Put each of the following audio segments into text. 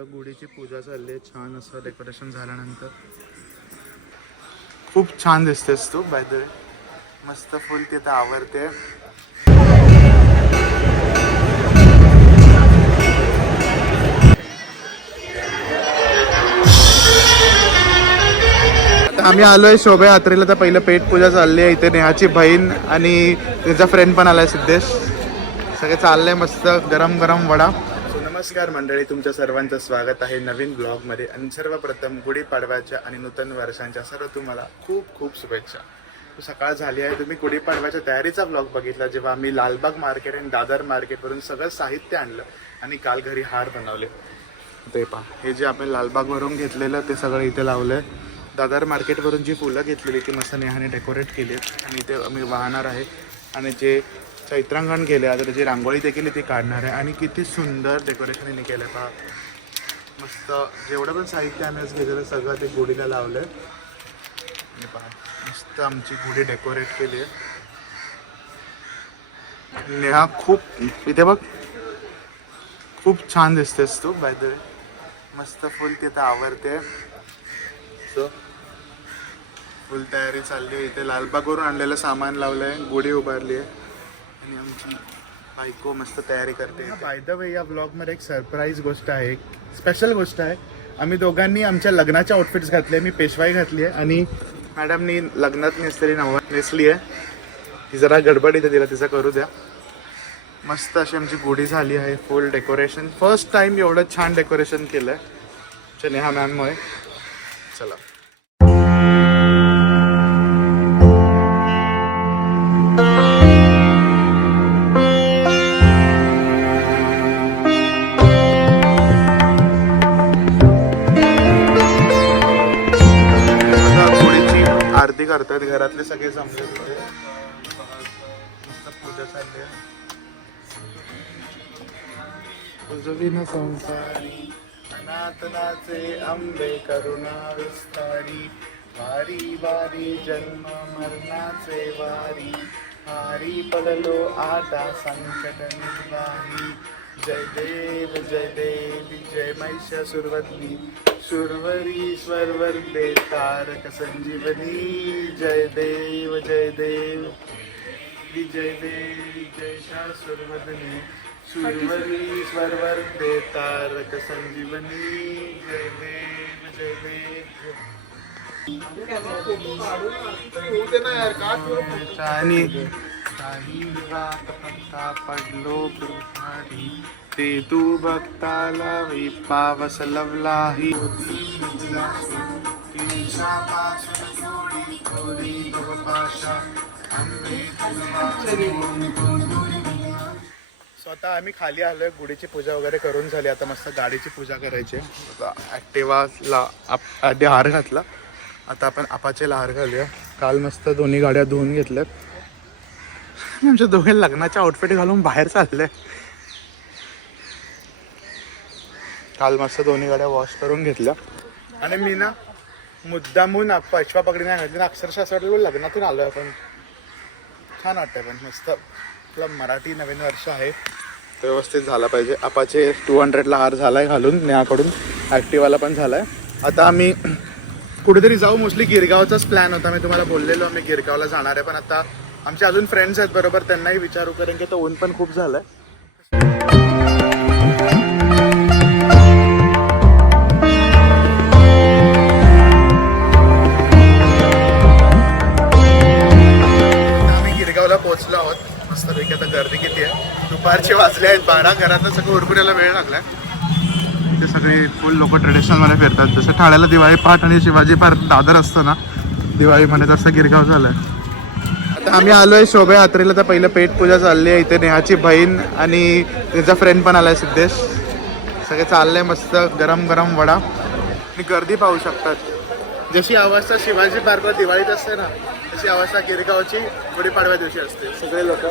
आता गुढीची पूजा चालली आहे. छान असं डेकोरेशन झाल्यानंतर. खूप छान दिसतेस तू बाय द मस्त फुल तिथं आवडते आम्ही आलोय शोभा यात्रेला तर पहिलं पेट पूजा चालली आहे. इथे नेहाची बहीण आणि तिचा फ्रेंड पण आलाय सिद्धेश. सगळे चाललंय मस्त गरम गरम वडा. नमस्कार मंडळी तुमच्या सर्वांचं स्वागत आहे नवीन ब्लॉगमध्ये. आणि सर्वप्रथम गुढीपाडव्याच्या आणि नूतन वर्षांच्या सर्व तुम्हाला खूप खूप शुभेच्छा. सकाळ झाली आहे तुम्ही गुढीपाडव्याच्या तयारीचा ब्लॉग बघितला जेव्हा आम्ही लालबाग मार्केट आणि दादर मार्केटवरून सगळं साहित्य आणलं आणि काल घरी हार बनवले. ते पहा हे जे आपण लालबागवरून घेतलेलं ते सगळं इथे लावलंय. दादर मार्केटवरून जी फुलं घेतलेली ती मस्त नेहाने डेकोरेट केली आहेत. आणि इथे आम्ही वाहणार आहे. आणि जे चैत्रांगण केले. आता त्याची रांगोळी देखील ती काढणार आहे. आणि किती सुंदर डेकोरेशन यांनी केलं. पहा. मस्त. जेवढं पण साहित्य आम्ही आज घेतलेलं सगळं ते गुढीला लावलं आहे पहा. मस्त आमची गुढी डेकोरेट केली आहे. नेहा खूप इथे बघ. खूप छान दिसतेस तू बाय द मस्त फुल तिथं आवडते सो फुल तयारी चालली आहे. इथे लालबागवरून आणलेलं सामान लावलं आहे गुढी उभारली आहे. आणि आमची बायको मस्त तयारी करते. बाय द वे या ब्लॉगमध्ये एक सरप्राईज गोष्ट आहे एक स्पेशल गोष्ट आहे. आम्ही दोघांनी आमच्या लग्नाच्या आउटफिट्स घातले मी पेशवाई घातली आहे आणि मॅडमनी लग्नात नेसलेली नवा नेसली आहे. ती जरा गडबड इथे तिला तिचा करू द्या. मस्त अशी आमची गुढी झाली आहे फुल डेकोरेशन फर्स्ट टाईम एवढं छान डेकोरेशन केलं आहे नेहा मॅममुळे चला. आरती करतात घरातले सगळे जमले. होते पूजा चालली संसारी अनाथनाचे आंबे करुणा विस्तारी वारी वारी जन्म मरणाचे वारी हारी पडलो आता संकट निर्वाही. जय देव जय देव जय महिषासुरवती सुरवरी स्वरवरते तारक संजीवनी। जय देव जय देव। विजय देव जय शासुरवदनी। सुरवरी स्वरवर दे तारक संजीवनी। जय देव जय देव। आणि काही पडलो बुरहाडी ते तू भक्ताला पावस लवलाही. स्वतः आम्ही खाली आलोय गुढीची पूजा वगैरे करून झाली. आता मस्त गाडीची पूजा करायची. आहे. आता ॲक्टिवाला आप आधी हार घातला. आता आपण आपाचे हार घालूया. काल मस्त दोन्ही गाड्या धुवून घेतल्यात. आमच्या दोघे लग्नाच्या आउटफिट घालून बाहेर चालले काल मस्त दोन्ही गाड्या वॉश करून घेतल्या. आणि मी ना मुद्दामून पशवा पकडी नाही घातली. ना अक्षरशः असं वाटलं लग्नातून आलोय आपण. छान वाटतंय पण मस्त. आपलं मराठी नवीन वर्ष आहे. तो व्यवस्थित झाला पाहिजे. आपाचे टू हंड्रेडला हार झालाय घालून नेहाकडून ॲक्टिवाला पण झालाय. आता आम्ही कुठेतरी जाऊ. मोस्टली गिरगावचाच प्लॅन होता. मी तुम्हाला बोललेलो आम्ही गिरगावला जाणार आहे. पण आता आमचे अजून फ्रेंड्स आहेत बरोबर त्यांनाही विचारू कारण की तो ऊन पण खूप झालंय. आम्ही गिरगावला पोहोचलो आहोत. मस्तपैकी आता गर्दी किती आहे. दुपारचे वाजले आहेत बारा घरातच सगळं उरकुऱ्याला वेळ लागलाय. ते सगळे फुल लोक ट्रेडिशनलमध्ये फिरतात. जसं ठाण्याला दिवाळी पहाट आणि शिवाजी पार्क दादर असतं ना दिवाळीमध्ये तसं गिरगाव झालंय. आम्ही आलोय शोभे यात्रेला तर पहिलं पेट पूजा चालली आहे इथे नेहाची बहीण आणि तिचा फ्रेंड पण आलाय सिद्धेश. सगळे चाललंय मस्त गरम गरम वडा. आणि गर्दी पाहू शकतात. जशी अवस्था शिवाजी पार्कला दिवाळीत असते ना तशी अवस्था गिरगावची गुढीपाडव्या दिवशी असते. सगळे लोक.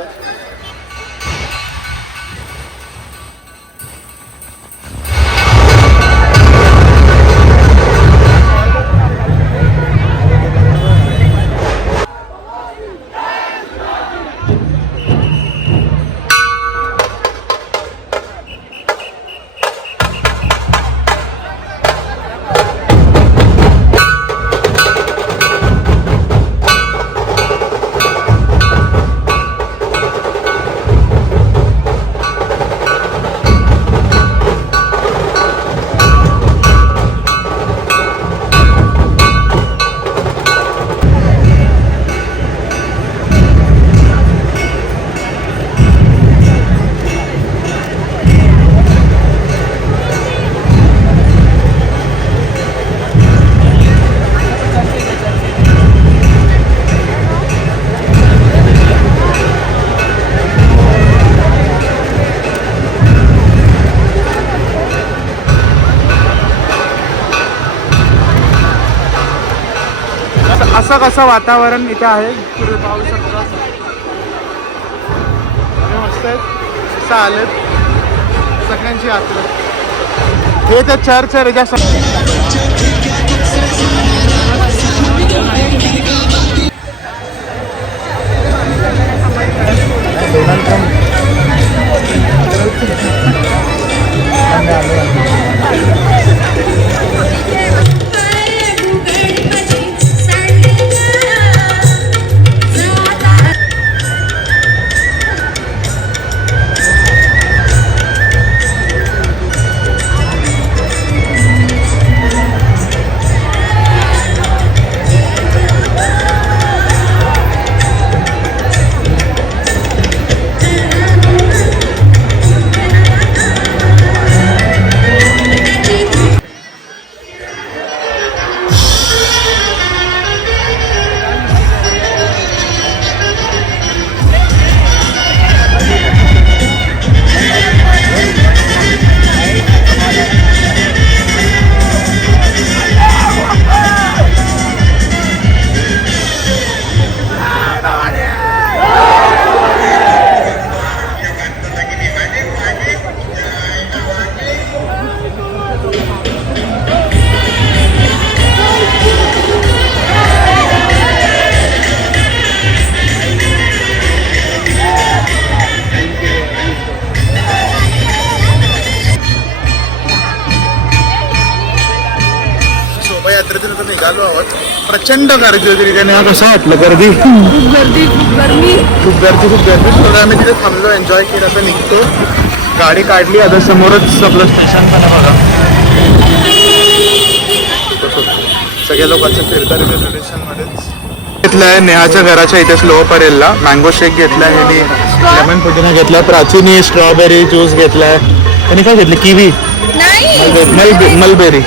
कसं कसं वातावरण इथे आहे? तुम्ही पाहू शकता. मस्त आहेत. कसं आलेत? सगळ्यांची यात्रा. हे तर चर्च आहे रे ज्या आता निघालो आहोत. प्रचंड गर्दी होती ना कसं वाटलं गर्दी? खूप गर्दी खूप गर्मी. खूप गर्दी खूप गर्दी. तर आम्ही तिथे थांबलो एन्जॉय केलं आता निघतो. गाडी काढली आता समोरच आपलं स्टेशन पण आहे बघा. सगळे लोक असं फिरतात स्टेशनमध्येच घेतलं आहे नेहाच्या घराच्या इथे स्लो परेलला मँगो शेक घेतला आणि लेमन पुदिना घेतला प्राचीनी स्ट्रॉबेरी ज्यूस घेतलाय. आणि काय घेतलं? किवी मलबेरी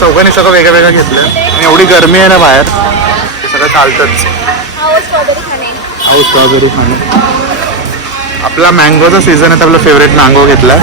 चौघांनी सगळं वेगळं वेगळं घेतलं. आणि एवढी गरमी आहे ना बाहेर ते सगळं चालतंच. अहो स्ट्रॉबेरी खाणे. आपला मँगोचा सीझन आहे तर आपला फेवरेट मँगो घेतला.